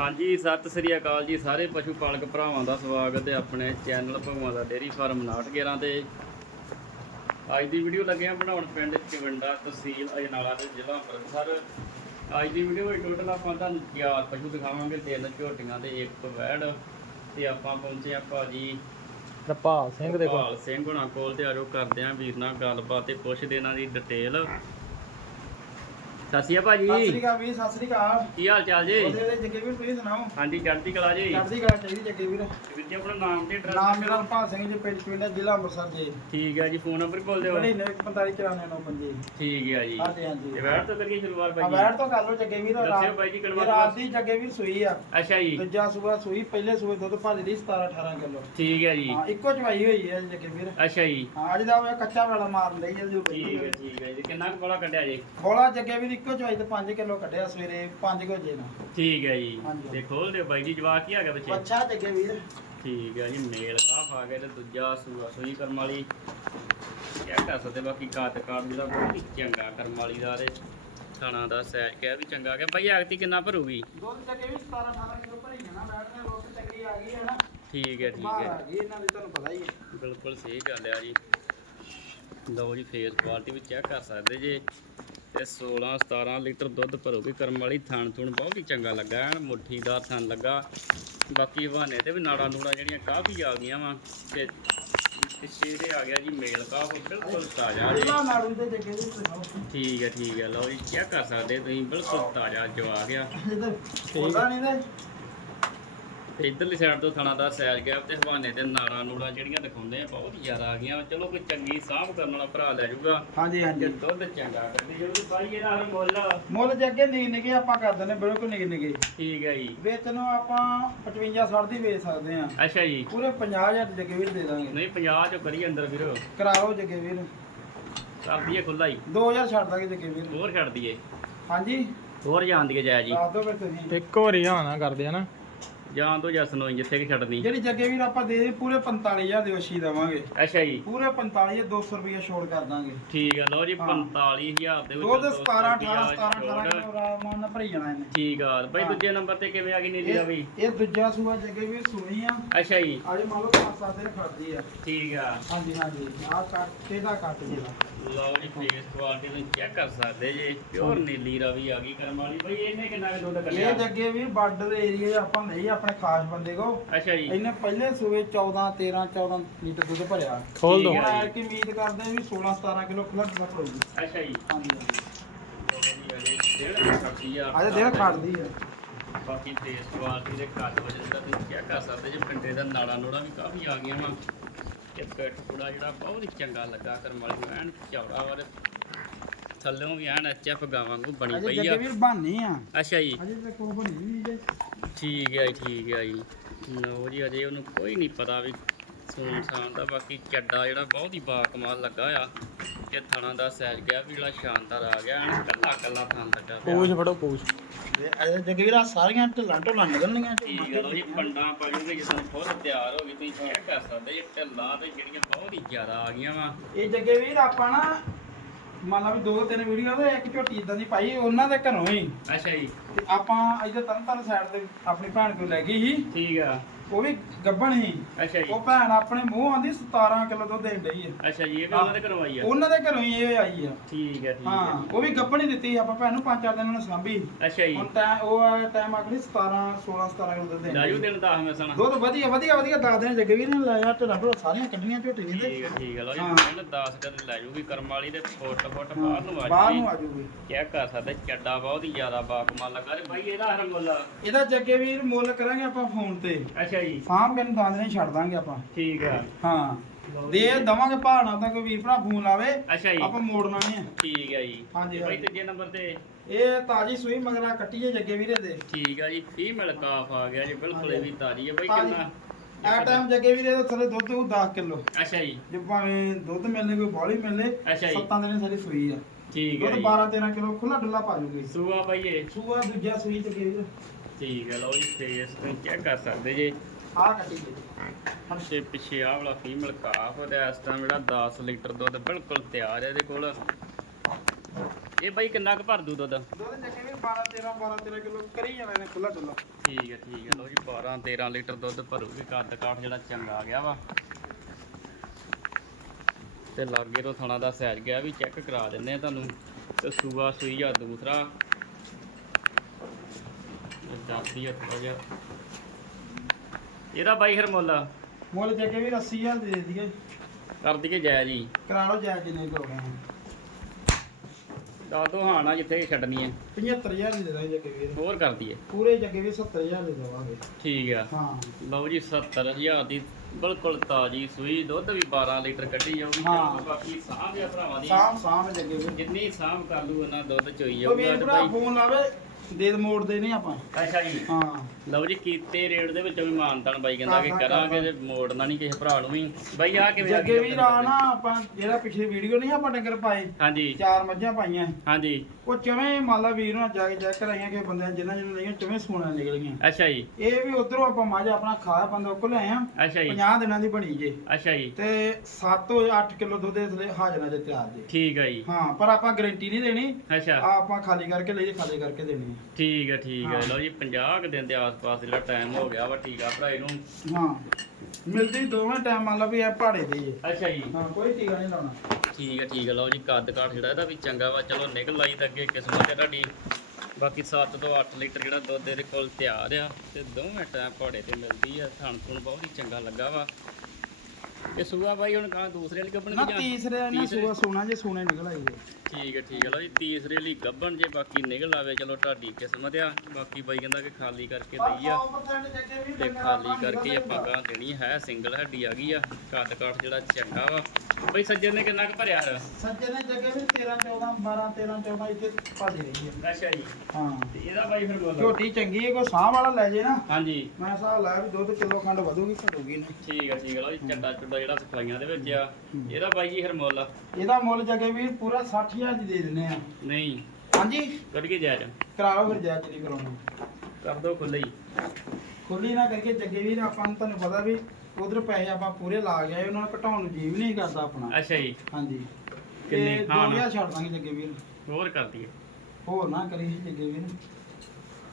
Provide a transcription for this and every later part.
ਹਾਂਜੀ ਸਤਿ ਸ੍ਰੀ ਅਕਾਲ ਜੀ ਸਾਰੇ ਪਸ਼ੂ ਪਾਲਕ ਭਰਾਵਾਂ ਦਾ ਸਵਾਗਤ ਹੈ ਆਪਣੇ ਚੈਨਲ ਭਗਵਾਨ ਦਾ ਡੇਅਰੀ ਫਾਰਮ 911 ਤੇ। ਅੱਜ ਦੀ ਵੀਡੀਓ ਲੱਗੇ ਆ ਬਣਾਉਣ ਪਿੰਡ ਚਵਿੰਡਾ ਤਹਿਸੀਲ ਅਜਨਾਲਾ ਤੇ ਜ਼ਿਲ੍ਹਾ ਅੰਮ੍ਰਿਤਸਰ। ਅੱਜ ਦੀ ਵੀਡੀਓ ਵਿੱਚ ਟੋਟਲ ਆਪਾਂ ਤੁਹਾਨੂੰ ਚਾਰ ਪਸ਼ੂ ਦਿਖਾਵਾਂਗੇ ਤਿੰਨ ਝੋਟੀਆਂ ਤੇ ਇੱਕ ਵੈੜ। ਤੇ ਆਪਾਂ ਪਹੁੰਚੇ ਆ ਭਾਜੀ ਰਪਾਲ ਸਿੰਘ ਦੇ ਕੋਲ ਭਾਲ ਸਿੰਘ ਹੁਣਾਂ ਕੋਲ ਤੇ ਆਜੋ ਕਰਦੇ ਆ ਵੀਰ ਨਾਲ ਗੱਲਬਾਤ ਤੇ ਪੁੱਛਦੇ ਇਹਨਾਂ ਦੀ ਡਿਟੇਲ ਸਤਿ ਸ਼੍ਰੀ ਅਕਾਲ ਸਤਿ ਭਾਜੀ ਸ੍ਰੀ ਅਕਾਲ ਵੀਰ ਸਤਿ ਸ੍ਰੀ ਅਕਾਲ। ਕੀ ਹਾਲ ਚਾਲ ਜੀ? ਉਹਦੇ ਦੇ ਜੱਗੇ ਵੀਰ ਤੁਸੀਂ ਸੁਣਾਓ? ਹਾਂਜੀ ਚੜ੍ਹਦੀ ਕਲਾ ਜੀ। ਚੜ੍ਹਦੀ ਕਲਾ ਚਾਹੀਦੀ ਜੱਗੇ ਵੀਰ। ਵੀਰ ਜੀ ਆਪਣਾ ਨਾਮ ਤੇ ਐਡਰੈਸ ਨਾਮ ਮੇਰਾ ਹਰਪਾਲ ਸਿੰਘ ਜੀ ਪਿੰਡ ਪਿੰਡ ਜ਼ਿਲ੍ਹਾ ਅੰਮ੍ਰਿਤਸਰ ਜੀ। ਠੀਕ ਹੈ ਜੀ ਫੋਨ ਨੰਬਰ ਬੋਲ ਦਿਓ 99459495 ਠੀਕ ਹੈ ਜੀ। ਹਾਂਜੀ ਹਾਂਜੀ। ਤੇ ਵੈਟ ਤੋਂ ਕਰੀਏ ਸ਼ੁਰੂਆਤ ਆ ਭਾਈ ਵੈਟ ਤੋਂ ਕਰ ਲਓ ਜੱਗੇ ਵੀਰ ਦੱਸਿਓ ਰਾਤ ਬਾਈ ਜੀ ਇਹ ਕਿਹੜਾ ਰਾਤ ਦੀ ਜੱਗੇ ਵੀਰ ਸੂਈ ਆ। ਅੱਛਾ ਜੀ। ਦੂਜਾ ਸੂਆ ਸੂਈ ਪਹਿਲੇ ਸੂਏ ਦੁੱਧ ਭਾਜੀ ਦੀ 17 18 ਕਿਲੋ। ਠੀਕ ਹੈ ਜੀ। ਹਾਂ ਇੱਕੋ ਚਵਾਈ ਹੋਈ ਹੈ ਜੱਗੇ ਵੀਰ। ਅੱਛਾ ਜੀ। ਹਾਂ ਅੱਜ ਦਾ ਕੱਚਾ ਵਾਲਾ ਮਾਰਨ ਲਈ ਜੋ ਠੀਕ ਹੈ ਠੀਕ ਹੈ ਜੀ। ਕਿੰਨਾ ਕੁ ਬੜਾ ਕੱਢਿਆ ਜੀ? ਬੋਲਾ ਜੱਗੇ ਵੀਰ ਇੱਕੋ ਚਵਾਈ ਤੇ 5 ਕਿਲੋ ਕੱਢਿਆ ਸਵੇਰੇ 5 ਵਜੇ ਨਾਲ। ਠੀਕ ਹੈ ਜੀ। ਹਾਂਜੀ। ਤੇ ਖੋਲ ਦਿਓ ਬਾਈ ਜੀ ਜਵਾਕ ਕੀ ਆ ਗਿਆ ਬੱਚੇ ਬੱਚਾ ਜੱਗੇ ਵੀਰ। ਠੀਕ ਹੈ ਜੀ ਮੇਲ ਕਾਫ ਆ ਗਿਆ ਤੇ ਦੂਜਾ ਸੂਆ ਸੂਈ ਕਰਮ ਵਾਲੀ। ਕਿਆ ਕਰ ਸਕਦੇ ਬਾਕੀ ਕਾਤ ਕਾਟ ਜਿਹੜਾ ਬਹੁਤ ਹੀ ਚੰਗਾ ਕਰਮ ਵਾਲੀ ਦਾ ਤੇ ਥਾਣਾ ਦਾ ਸੈਜ ਕਿਹਾ ਵੀ ਚੰਗਾ ਗਿਆ ਬਾਈ ਆਗਤੀ ਕਿੰਨਾ ਭਰੂਗੀ? ਦੁੱਧ ਜੱਗੇ ਵੀ 17 18 ਕਿਲੋ ਭਰੀ ਜਾਣਾ ਬੈਠ ਦੇ ਰੋਕ ਚੰਗੀ ਆ ਗਈ ਹੈ ਨਾ। ਠੀਕ ਹੈ ਠੀਕ ਬਾਹਰ ਹੈ ਆ ਗਈ ਇਹਨਾਂ ਦੀ ਤੁਹਾਨੂੰ ਪਤਾ ਹੀ ਹੈ। ਬਿਲਕੁਲ ਸਹੀ ਗੱਲ ਆ ਜੀ। ਲਓ ਜੀ ਫੇਸ ਕੁਆਲਿਟੀ ਵੀ ਚੈੱਕ ਕਰ ਸਕਦੇ ਜੇ। ਤੇ 16 17 ਲੀਟਰ ਦੁੱਧ ਭਰੋਗੀ ਕਰਮ ਵਾਲੀ ਥਣ ਥੁਣ ਬਹੁਤ ਹੀ ਚੰਗਾ ਲੱਗਾ ਐਨ ਮੁੱਠੀਦਾਰ ਥਣ ਲੱਗਾ। ਬਾਕੀ ਬਹਾਨੇ ਤੇ ਵੀ ਨਾੜਾਂ ਨੂੜਾਂ ਜਿਹੜੀਆਂ ਕਾਫੀ ਆ ਗਈਆਂ ਵਾ ਤੇ ਪਿੱਛੇ ਇਹਦੇ ਆ ਗਿਆ ਜੀ ਮੇਲ ਕਾਫ ਬਿਲਕੁਲ ਤਾਜ਼ਾ ਜੀ। ਠੀਕ ਹੈ ਠੀਕ ਹੈ ਲਓ ਜੀ ਚੈੱਕ ਕਰ ਸਕਦੇ ਤੁਸੀਂ ਬਿਲਕੁਲ ਤਾਜ਼ਾ ਜਵਾਗ ਆ। ਇਹਦਾ ਪਤਾ ਨਹੀਂ ਤੇ ਤੇ ਇਧਰਲੀ ਸਾਈਡ ਤੋਂ ਥਣਾ ਦਾ ਸੈਰ ਗਿਆ ਤੇ ਹਵਾਨੇ ਤੇ ਨਾੜਾਂ ਨੂੜਾਂ ਜਿਹੜੀਆਂ ਦਿਖਾਉਂਦੇ ਆ ਬਹੁਤ ਹੀ ਜ਼ਿਆਦਾ ਆ ਗਈਆਂ। ਚਲੋ ਕੋਈ ਚੰਗੀ ਸਾਂਭ ਕਰਨ ਵਾਲਾ ਭਰਾ ਲੈ ਜਾਊਗਾ। ਹਾਂਜੀ ਜੇ ਹਾਂਜੀ ਦੁੱਧ ਚੰਗਾ ਕਰਦੀ ਜਿਹੜੀ ਬਾਈ ਇਹਦਾ ਹਰ ਮੁੱਲ ਮੁੱਲ ਜੱਗੇ ਨਿੱਕੇ ਨਿੱਕੇ ਆਪਾਂ ਕਰ ਦਿੰਦੇ ਬਿਲਕੁਲ ਨਿੱਕੇ ਨਿੱਕੇ ਠੀਕ ਹੈ ਜੀ। ਵੇਚਣ ਨੂੰ ਆਪਾਂ 55 60 ਦੀ ਵੇਚ ਸਕਦੇ ਆ। ਅੱਛਾ ਜੀ। ਪੂਰੇ 50000 ਜੱਗੇ ਵੀਰ ਦੇ ਦਾਂਗੇ। ਨਹੀਂ 50 ਚੋਂ ਕਰੀ ਅੰਦਰ ਵੀਰੋ ਕਰਾ ਲਓ ਜੱਗੇ ਵੀਰ ਕਰ ਦਈਏ ਖੁੱਲਾ ਹੀ 2000 ਛੱਡ ਦਾਂਗੇ ਜੱਗੇ ਵੀਰ ਹੋਰ ਛੱਡ ਦਈਏ। ਹਾਂਜੀ। ਹੋਰ ਜਾਣ ਜਾਇ ਜੀ ਦੱਸ ਦਿਓ ਫਿਰ ਤੁਸੀਂ। ਇੱਕ ਵਾਰੀ ਹਾਂ ਕਰਦੇ ਆ ਨਾ। ਜਾਣ ਤੋਂ ਜਸ ਨੂੰ ਜਿੱਥੇ ਕਿ ਛੱਡਣੀ। ਜਿਹੜੀ ਜੱਗੇ ਵੀਰ ਆਪਾਂ ਦੇ ਦੇ ਪੂਰੇ 45000 ਦੇ ਵਸ਼ੀ ਦੇਵਾਂਗੇ। ਅੱਛਾ ਜੀ। ਪੂਰੇ 45 200 ਰੁਪਏ ਛੋੜ ਕਰ ਦਾਂਗੇ। ਠੀਕ ਹੈ ਲਓ ਜੀ ਹਾਂ। 45000 ਦੇ ਵਿੱਚ ਦੁੱਧ 200 17 18 ਰੁਪਈਆ 17 18 ਛੋੜ। ਕਿਲੋ ਆਰਾਮ ਨਾਲ ਭਰੀ ਜਾਣਾ ਇਹਨੇ। ਠੀਕ ਆ ਹਾਂ। ਦੂਜੇ ਨੰਬਰ ਤੇ ਕਿਵੇਂ ਆ ਗਈ ਨੀਲੀ ਦਾ ਵੀ ਇਹ ਦੂਜਾ ਸੂਆ ਜੱਗੇ ਵੀਰ ਸੁਣੀ ਆ। ਅੱਛਾ ਜੀ। ਅੱਜ ਮੰਨ ਲਓ ਪੰਜ ਸੱਤ ਦਿਨ ਖੜਦੀ ਆ। ਠੀਕ ਆ। ਹਾਂਜੀ ਹਾਂਜੀ। ਆਹ ਕੱਟ ਕਿਹਦਾ ਕੱਟ ਜਿਹੜਾ? ਲਓ ਜੀ ਫੇਸ ਕੁਆਲਿਟੀ ਨੂੰ ਚੈੱਕ ਕਰ ਸਕਦੇ ਜੇ। ਪਿਓਰ ਨੀਲੀ ਰਵੀ ਆ ਗਈ ਕਰਮ ਵਾਲੀ। ਬਈ ਇਹਨੇ ਕਿੰਨਾ ਕੁ ਦੁੱਧ ਕੱਢਿਆ? ਇਹ ਜੱਗੇ ਵੀਰ ਬਾਰਡਰ ਏਰੀਆ ਆਪਾਂ ਨਹੀਂ ਆਪਣੇ ਖਾਸ ਬੰਦੇ ਕੋ। ਅੱਛਾ ਜੀ। ਇਹਨੇ ਪਹਿਲੇ ਸੂਏ 14 13 14 ਲੀਟਰ ਦੁੱਧ ਭਰਿਆ। ਖੋਲ ਦੋ। ਐ ਕਿ ਉਮੀਦ ਕਰਦੇ ਆ ਵੀ 16 17 ਕਿਲੋ ਖੁੱਲਾ ਦੁੱਧ ਪਊਗੀ ਅੱਛਾ ਜੀ। ਹਾਂਜੀ ਅੱਜ ਦਿਨ ਖੜਦੀ ਆ। ਬਾਕੀ ਫੇਸ ਕੁਆਲਿਟੀ ਦੇ ਕੱਟ ਵਜਨ ਦਾ ਤੁਸੀਂ ਚੈੱਕ ਕਰ ਸਕਦੇ ਜੇ। ਪਿੰਡੇ ਦਾ ਨਾੜਾ ਨੂੜਾ ਵੀ ਕਾਫੀ ਆ ਗਈਆਂ ਵਾ। ਤੇ ਪਿੱਠ ਪੂੜਾ ਜਿਹੜਾ ਬਹੁਤ ਹੀ ਚੰਗਾ ਲੱਗਾ ਕਰਮ ਵਾਲੀ ਨੂੰ ਐਨ ਚੌੜਾ ਤੇ ਥੱਲੋਂ ਵੀ ਐਨ ਐਚਐਫ ਗਾਵਾਂ ਵਾਂਗੂ ਬਣੀ ਪਈ ਆ। ਵੀਰ ਬਾਨੀ ਆ। ਅੱਛਾ ਜੀ। ਅਜੇ ਬਣੀ ਨਹੀਂ ਠੀਕ ਹੈ ਠੀਕ ਹੈ ਜੀ। ਲਓ ਜੀ ਅਜੇ ਉਹਨੂੰ ਕੋਈ ਨਹੀਂ ਪਤਾ ਵੀ ਸੂਨ ਸਾਨ ਦਾ ਬਾਕੀ ਚੱਡਾ ਜਿਹੜਾ ਬਹੁਤ ਹੀ ਬਾ ਕਮਾਲ ਲੱਗਾ ਆ। ਤੇ ਥਣਾ ਦਾ ਸਾਈਜ਼ ਗਿਆ ਵੀ ਜਿਹੜਾ ਸ਼ਾਨਦਾਰ ਆ ਗਿਆ ਐਨ ਕੱਲਾ ਕੱਲਾ ਥਣ ਲੱਗਾ ਪਿਆ। ਪੂਛ ਫੜੋ ਪੂਛ ਅਜੇ ਜੱਗੇ ਵੀਰ ਆਹ ਸਾਰੀਆਂ ਢਿੱਲਾਂ ਢੋਲਾਂ ਨਿਕਲਣੀਆਂ ਠੀਕ ਹੈ ਲਓ ਜੀ ਪੰਡਾਂ ਪਾਜੂਗੇ ਜਦੋਂ ਖੁਦ ਤਿਆਰ ਹੋ ਗਈ ਤੁਸੀਂ ਚੈੱਕ ਕਰ ਸਕਦੇ ਜੀ ਢਿੱਲਾਂ ਤੇ ਜਿਹੜੀਆਂ ਬਹੁਤ ਹੀ ਜ਼ਿਆਦਾ ਆ ਗਈਆਂ ਵਾ। ਇਹ ਜੱਗੇ ਵੀਰ ਆਪਾਂ ਨਾ ਮੰਨ ਲਾ ਵੀ ਦੋ ਤਿੰਨ ਵੀਡੀਓ ਤੇ ਇੱਕ ਝੋਟੀ ਇਦਾਂ ਦੀ ਪਾਈ ਉਹਨਾਂ ਦੇ ਘਰੋਂ ਹੀ। ਅੱਛਾ ਜੀ। ਤੇ ਆਪਾਂ ਇੱਧਰ ਤਰਨ ਸਾਈਡ ਤੇ ਆਪਣੀ ਭੈਣ ਕੋਲ ਲੈ ਗਈ ਸੀ। ਠੀਕ ਆ। ਉਹ ਵੀ ਗੱਭਣ ਸੀ ਅੱਛਾ ਜੀ। ਉਹ ਭੈਣ ਆਪਣੇ ਮੂੰਹ ਆਂਦੀ 17 ਕਿਲੋ ਦੁੱਧ ਦੇਣ ਡਈ ਆ। ਅੱਛਾ ਜੀ ਇਹ ਵੀ ਉਹਨਾਂ ਦੇ ਘਰੋਂ ਆਈ ਆ। ਉਹਨਾਂ ਦੇ ਘਰੋਂ ਹੀ ਇਹ ਆਈ ਆ। ਠੀਕ ਹੈ ਠੀਕ ਹਾਂ ਹੈ ਉਹ ਵੀ ਗੱਭਣ ਹੀ ਦਿੱਤੀ ਆਪਾਂ ਭੈਣ ਨੂੰ ਪੰਜ ਚਾਰ ਦਿਨ ਉਹਨੇ ਸਾਂਭੀ। ਅੱਛਾ ਜੀ। ਹੁਣ ਟਾਈਮ ਉਹ ਟਾਈਮ ਆਖੜੀ 17 16 17 ਕਿਲੋ ਦੁੱਧ ਦੇਣ ਡਈ। ਦਿਨ ਦਾ ਮੈਂ ਸੁਣਾ ਦੁੱਧ ਵਧੀਆ ਵਧੀਆ ਵਧੀਆ ਦੱਸ ਦੇਣ ਜੱਗੇ ਵੀਰ ਨੇ ਲਾਇਆ ਢਿੱਲਾਂ ਢੋਲਾਂ ਸਾਰੀਆਂ ਕੱਢੀਆਂ ਝੋਟੀ ਦੀ ਠੀਕ ਹੈ ਠੀਕ ਹੈ ਲਓ ਜੀ। ਇਹਨੇ 10 ਕਦ ਲੈ ਜੂਗੀ ਕਰਮ ਵਾਲੀ ਤੇ ਫੁੱਟ ਫੁੱਟ ਬਾਹਰ ਨੂੰ ਆ ਬਾਹਰ ਨੂੰ ਜੂਗੀ। ਆ ਚੈੱਕ ਕਰ ਸਕਦੇ ਚੱਡਾ ਬਹੁਤ ਹੀ ਜ਼ਿਆਦਾ ਬਾਕਮਾਲ ਲੱਗਾ ਤੇ ਬਾਈ ਇਹਦਾ ਹਰ ਮੁੱਲ। ਇਹਦਾ ਜੱਗੇ ਵੀਰ ਮੁੱਲ ਕਰਾਂਗੇ ਆਪਾਂ ਫੋਨ ਤੇ। ਅੱਛਾ ਜੀ। ਸਾਂਭ ਕੇ ਨੂੰ ਦੰਦ ਨਹੀਂ ਛੱਡ ਦਾਂਗੇ ਆਪਾਂ। ਠੀਕ ਆ। ਹਾਂ। ਦੇ ਦਵਾਂਗੇ ਭਾਣਾ ਤਾਂ ਕੋਈ ਵੀਰ ਭਰਾ ਫੋਨ ਲਾਵੇ। ਅੱਛਾ ਜੀ। ਆਪਾਂ ਮੋੜਨਾ ਨਹੀਂ ਆ। ਠੀਕ ਹੈ ਜੀ। ਹਾਂਜੀ, ਬਾਈ। ਤੀਜੇ ਨੰਬਰ ਤੇ? ਇਹ ਤਾਜੀ ਸੂਈ ਮਗਰਾ ਕੱਟੀਏ ਜੱਗੇ ਵੀਰੇ ਦੇ। ਠੀਕ ਆ ਜੀ। ਫੀਮੇਲ ਕਾਫ ਆ ਗਿਆ ਜੀ ਬਿਲਕੁਲ ਇਹ ਵੀ ਤਾਜੀ ਹੈ ਬਾਈ। ਕਿੰਨਾ? ਆ ਟਾਈਮ ਜੱਗੇ ਵੀਰੇ ਦੇ ਥੱਲੇ ਦੁੱਧ ਉਹ 10 ਕਿਲੋ। ਅੱਛਾ ਜੀ। ਜੇ ਭਾਵੇਂ ਦੁੱਧ ਮਿਲਨੇ ਕੋਈ ਬੋਲੀ ਮਿਲਨੇ ਅੱਛਾ ਜੀ। ਸੱਤਾਂ ਦਿਨ ਸਾਡੀ ਸੂਈ ਆ। ਠੀਕ ਹੈ ਦੁੱਧ ਜੀ। 12 13 ਕਿਲੋ ਖੁੱਲਾ ਡੁੱਲਾ ਪਾ ਜੂਗੀ। ਸੂਆ ਬਾਈ ਇਹ? ਸੂਆ ਦੂਜਾ ਸੂਈ ਤੇ ਵੀਰ। ਠੀਕ ਹੈ ਲਓ ਜੀ ਫੇਸ ਤੁਸੀਂ ਚੈੱਕ ਕਰ ਸਕਦੇ ਜੀ। ਆ ਕੱਟੀ ਜੀ। ਪਿੱਛੇ ਪਿੱਛੇ ਆਹ ਵਾਲਾ ਫੀਮੇਲ ਕਾਫ ਤੇ ਇਸ ਟਾਈਮ ਜਿਹੜਾ 10 ਲੀਟਰ ਦੁੱਧ ਬਿਲਕੁਲ ਤਿਆਰ ਹੈ ਇਹਦੇ ਕੋਲ। ਇਹ ਬਾਈ ਕਿੰਨਾ ਕੁ ਭਰ ਦੂ ਦੁੱਧ? ਦੁੱਧ ਵੀ 12 13 12 13 ਕਿਲੋ ਕਰੀ ਜਾਣਾ ਨੇ ਖੁੱਲਾ ਡੁੱਲਾ ਠੀਕ ਹੈ ਠੀਕ ਹੈ ਲਓ ਜੀ 12 13 ਲੀਟਰ ਦੁੱਧ ਭਰੂਗੀ ਕੱਦ ਕਾਠ ਜਿਹੜਾ ਚੰਗਾ ਆ ਗਿਆ ਵਾ। ਤੇ ਲਾਗੇ ਤੋਂ ਥਣਾ ਦਾ ਸਾਈਜ਼ ਗਿਆ ਵੀ ਚੈੱਕ ਕਰਾ ਦਿੰਦੇ ਆ ਤੁਹਾਨੂੰ। ਤੇ ਸੂਆ ਸੂਈ ਆ ਦੂਸਰਾ। ਦੱਸਦੀ ਆ ਥੋੜਾ ਜਿਹਾ। ਇਹਦਾ ਬਾਈ ਫਿਰ ਮੁੱਲ? ਮੁੱਲ ਚੱਕੇ ਵੀ 80000 ਦੇ ਦਈਏ। ਕਰ ਦਈਏ ਜਾਇਜ਼ ਜੀ ਕਰਾ ਲਓ ਜਾਇਜ਼ ਜਿੰਨੇ ਕੁ ਹੋ ਗਏ ਦੱਸ ਦੋ ਹਾਂ ਨਾ ਜਿੱਥੇ ਛੱਡਣੀ ਹੈ। 75000 ਦੀ ਦੇ ਦਾਂਗੇ ਚੱਕੇ ਵੀਰ ਹੋਰ ਕਰ ਦਈਏ। ਪੂਰੇ ਚੱਕੇ ਵੀ 70000 ਦੇ ਦੇਵਾਂਗੇ। ਠੀਕ ਆ। ਹਾਂ। ਲਓ ਜੀ 70000 ਦੀ ਬਿਲਕੁਲ ਤਾਜੀ ਸੂਈ ਦੁੱਧ ਵੀ 12 ਲੀਟਰ ਕੱਢੀ ਜਾਊਗੀ। ਹਾਂ। ਬਾਕੀ ਸਾਂਭ ਆ ਭਰਾਵਾਂ ਦੀ। ਸਾਮ ਸਾਮ ਚੱਕੇ ਵੀਰ ਜਿੰਨੀ ਸਾਂਭ ਕਰ ਲੂ ਉਹਨਾਂ ਦੁੱਧ ਚੋਈ ਜਾਊਗਾ ਤੇ ਭਾਈ ਫੋਨ ਲਾਵੇ। ਦੇ ਮੋੜ ਦੇ ਨਹੀਂ ਆਪਾਂ। ਅੱਛਾ ਜੀ। ਹਾਂ। ਲਓ ਜੀ ਕੀਤੇ ਰੇਟ ਦੇ ਵਿੱਚੋਂ ਵੀ ਮਾਨਤਾਨ ਬਾਈ ਕਹਿੰਦਾ ਕਿ ਕਰਾਂਗੇ ਤੇ ਮੋੜਨਾ ਨਹੀਂ ਕਿਸੇ ਭਰਾ ਨੂੰ ਵੀ। ਬਾਈ ਆ ਕਿਵੇਂ ਜੱਗੇ ਵੀਰ ਆ ਨਾ ਆਪਾਂ ਜਿਹੜਾ ਪਿਛਲੀ ਵੀਡੀਓ ਨਹੀਂ ਆਪਾਂ ਡੰਗਰ ਪਾਏ ਹਾਂਜੀ। ਚਾਰ ਮੱਝਾਂ ਪਾਈਆਂ। ਹਾਂਜੀ। ਉਹ ਚਵੇਂ ਮੰਨ ਲਾ ਵੀਰ ਨੂੰ ਜਾ ਕੇ ਚੈੱਕ ਕਰਾਈਆਂ ਕਿ ਬੰਦਿਆਂ ਜਿਨ੍ਹਾਂ ਜਿਹਨੂੰ ਲਈਆਂ ਚਵੇਂ ਸੋਨਾ ਨਿਕਲੀਆਂ। ਅੱਛਾ ਜੀ। ਇਹ ਵੀ ਉਧਰੋਂ ਆਪਾਂ ਮੱਝ ਆਪਣਾ ਖਾਇਆ ਬੰਦਾ ਕੋਲ ਲਿਆਏ ਆ। ਅੱਛਾ ਜੀ। 50 ਦਿਨਾਂ ਦੀ ਬਣੀ ਜੇ। ਅੱਛਾ ਜੀ। ਤੇ 7 ਤੋਂ 8 ਕਿਲੋ ਦੁੱਧ ਦੇ ਥਲੇ ਹਾਜ਼ਰਾਂ ਜੇ ਤਿਆਰ ਜੇ। ਠੀਕ ਹੈ ਜੀ। ਹਾਂ ਪਰ ਆਪਾਂ ਗਾਰੰਟੀ ਨਹੀਂ ਦੇਣੀ। ਅੱਛਾ। ਆਪਾਂ ਖਾਲੀ ਕਰਕੇ ਲਈ ਖਾਲੀ ਕਰਕੇ ਦੇਣੀ। ਠੀਕ ਹੈ ਠੀਕ ਹੈ। ਲਓ ਜੀ 50 ਕੁ ਦਿਨ ਦੇ ਆਸ-ਪਾਸ ਜਿਹੜਾ ਟਾਈਮ ਹੋ ਗਿਆ ਵਾ ਠੀਕ ਆ ਭਰਾ ਇਹਨੂੰ ਹਾਂ। ਮਿਲਦੀ ਦੋਵੇਂ ਟਾਈਮ ਮੰਨ ਲਾ ਵੀ ਇਹ ਪਹਾੜੇ ਦੇ ਅੱਛਾ ਜੀ। ਹਾਂ ਕੋਈ ਟੀਕਾ ਨਹੀਂ ਲਾਉਣਾ। ਠੀਕ ਹੈ ਠੀਕ ਹੈ ਲਓ ਜੀ ਕੱਦ ਕਾਠ ਜਿਹੜਾ ਇਹਦਾ ਵੀ ਚੰਗਾ ਵਾ। ਚਲੋ ਨਿਕਲ ਆਈ ਤਾਂ ਅੱਗੇ ਕਿਸਮਤ ਹੈ ਤੁਹਾਡੀ। ਬਾਕੀ 7 ਤੋਂ 8 ਲੀਟਰ ਜਿਹੜਾ ਦੁੱਧ ਇਹਦੇ ਕੋਲ ਤਿਆਰ ਆ ਤੇ ਦੋਵੇਂ ਟਾਈਮ ਪਹਾੜੇ ਤੇ ਮਿਲਦੀ ਆ। ਥਣ ਥੁਣ ਬਹੁਤ ਹੀ ਚੰਗਾ ਲੱਗਾ ਵਾ। ਇਹ ਸੂਆ ਬਾਈ ਹੁਣ ਕਹਾਂ ਦੂਸਰੇ ਵਾਲੀ ਗੱਬਣ ਨਾ ਕੀ ਜਾਂ ਤੀਸਰੇ ਨਾ ਤੀਸਰੇ? ਸੂਆ ਸੋਨਾ ਜੇ ਸੋਨੇ ਨਿਕਲ ਆਈ ਜੇ। ਠੀਕ ਹੈ ਠੀਕ ਹੈ ਲਓ ਜੀ ਤੀਸਰੇ ਲਈ ਗੱਬਣ ਜੇ ਬਾਕੀ ਨਿਕਲ ਆਵੇ ਚਲੋ ਤੁਹਾਡੀ ਕਿਸਮਤ ਆ। ਬਾਕੀ ਬਾਈ ਕਹਿੰਦਾ ਕਿ ਖਾਲੀ ਕਰਕੇ ਦਈ ਆ। 100% ਜੱਗੇ ਵੀ ਤੇ ਖਾਲੀ ਕਰਕੇ ਆਪਾਂ ਗਾਂ ਦੇਣੀ ਹੈ ਸਿੰਗਲ ਹੱਡੀ ਆ ਗਈ ਆ। ਕੱਦ ਕਾਠ ਜਿਹੜਾ ਚੰਗਾ ਵਾ। ਬਈ ਸੱਜਣ ਨੇ ਕਿੰਨਾ ਕੁ ਭਰਿਆ ਹੈ ਸੱਜੇ ਨੇ ਜੱਗੇ ਵੀ 13 14 12 13 14 ਇੱਥੇ ਭਾਜੀ ਰਹੀ ਹੈ ਅੱਛਾ ਜੀ। ਹਾਂ। ਤੇ ਇਹਦਾ ਬਾਈ ਫਿਰ ਬੋਲੋ। ਝੋਟੀ ਚੰਗੀ ਹੈ ਕੋਈ ਸਾਹ ਵਾਲਾ ਲੈ ਜੇ ਨਾ। ਹਾਂਜੀ। ਮੈਂ ਹਿਸਾਬ ਲਾਇਆ ਵੀ ਦੁੱਧ ਕਿਲੋ ਖੰਡ ਵਧੂਗੀ ਘਟੂਗੀ ਨਹੀਂ। ਠੀਕ ਆ ਠੀਕ ਆ ਲਓ ਜੀ ਚੱਡਾ ਚੁੱਡਾ ਜਿਹੜਾ ਸਫਾਈਆਂ ਦੇ ਵਿੱਚ ਆ ਇਹਦਾ ਬਾਈ ਜੀ ਫਿਰ ਮੁੱਲ ਇਹਦਾ ਮੁੱਲ ਜੱਗੇ ਵੀਰ ਪੂਰਾ 60000 ਦੀ ਦੇ ਦਿੰਨੇ ਆ। ਨਹੀਂ। ਹਾਂਜੀ? ਕੱਢ ਕੇ ਜਾਇਜ਼ ਕਰਾ ਲਓ ਫਿਰ ਜੈ ਚਲੀ ਕਰਾਉਣਾ। ਕਰ ਦੋ ਖੁੱਲੇ ਹੀ। ਖੁੱਲੀ ਨਾ ਕਰਕੇ ਜੱਗੇ ਵੀਰ ਆਪਾਂ ਨੂੰ ਤੁਹਾਨੂੰ ਪਤਾ ਵੀ ਉਧਰ ਪੈਸੇ ਆਪਾਂ ਪੂਰੇ ਲਾ ਗਏ ਉਹਨਾਂ ਨੂੰ ਘਟਾਉਣ ਨੂੰ ਜੀਵ ਨਹੀਂ ਕਰਦਾ ਆਪਣਾ। ਅੱਛਾ ਜੀ। ਹਾਂਜੀ। ਕਿੰਨੇ? ਹਾਂ ਨਾ। 2000 ਛੱਡ ਦਾਂਗੇ ਜੱਗੇ ਵੀਰ। ਹੋਰ ਕਰ ਦਈਏ। ਹੋਰ ਨਾ ਕਰੀ ਜੱਗੇ ਵੀਰ।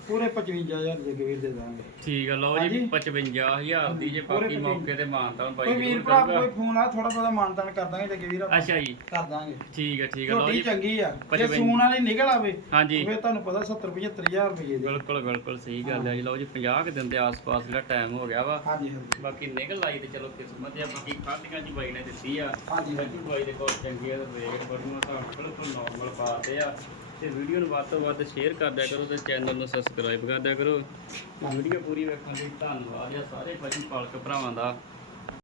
ਪੂਰੇ 55000 ਜੱਗੇ ਵੀਰ ਦੇ ਦਾਂਗੇ। ਠੀਕ ਆ ਲਓ ਜੀ ਹਾਂਜੀ। 55000 ਦੀ ਜੇ ਬਾਕੀ ਮੌਕੇ ਤੇ ਮਾਨਤਾ ਬਾਈ ਕੋਈ ਵੀਰ ਭਰਾ। ਕੋਈ ਫੋਨ ਆ ਥੋੜਾ ਬਹੁਤਾ ਮਾਨਤਾਨ ਕਰ ਦਾਂਗੇ ਜੱਗੇ ਵੀਰ। ਅੱਛਾ ਜੀ। ਕਰ ਦਾਂਗੇ। ਠੀਕ ਆ ਠੀਕ ਆ ਲਓ ਜੀ। ਚੰਗੀ ਆ। ਜੇ। ਸੂਣ ਵਾਲੀ ਨਿਕਲ ਆਵੇ ਹਾਂਜੀ। ਫਿਰ ਤੁਹਾਨੂੰ ਪਤਾ 70 75000 ਰੁਪਏ ਦੀ। ਬਿਲਕੁਲ ਬਿਲਕੁਲ ਸਹੀ ਗੱਲ ਹੈ ਜੀ। ਲਓ ਜੀ 50 ਕੁ ਦਿਨ ਦੇ ਆਸ-ਪਾਸ ਜਿਹੜਾ ਟਾਈਮ ਹੋ ਗਿਆ ਵਾ। ਹਾਂਜੀ ਹਾਂਜੀ। ਬਾਕੀ ਨਿਕਲ ਆਈ ਤੇ ਚਲੋ ਕਿਸਮਤ ਆ ਬਾਕੀ ਖਾਦੀਆਂ ਜੀ ਬਾਈ ਨੇ ਦਿੱਤੀ ਆ। ਹਾਂਜੀ ਬਾਈ ਦੇ ਕੋਲ ਚੰਗੀ ਆ ਤੇ ਰੇਟ ਬੜੀਆਂ ਤਾਂ ਬਿਲਕੁਲ ਨਾਰਮਲ ਪਾਤੇ ਆ। ਤੇ ਵੀਡੀਓ ਨੂੰ ਵੱਧ ਤੋਂ ਵੱਧ ਸ਼ੇਅਰ ਕਰ ਦਿਆ ਕਰੋ ਤੇ ਚੈਨਲ ਨੂੰ ਸਬਸਕ੍ਰਾਈਬ ਕਰ ਦਿਆ ਕਰੋ। ਵੀਡੀਓ ਪੂਰੀ ਵੇਖਣ ਲਈ ਧੰਨਵਾਦ ਆ ਸਾਰੇ ਪਸ਼ੂ ਪਾਲਕ ਭਰਾਵਾਂ ਦਾ।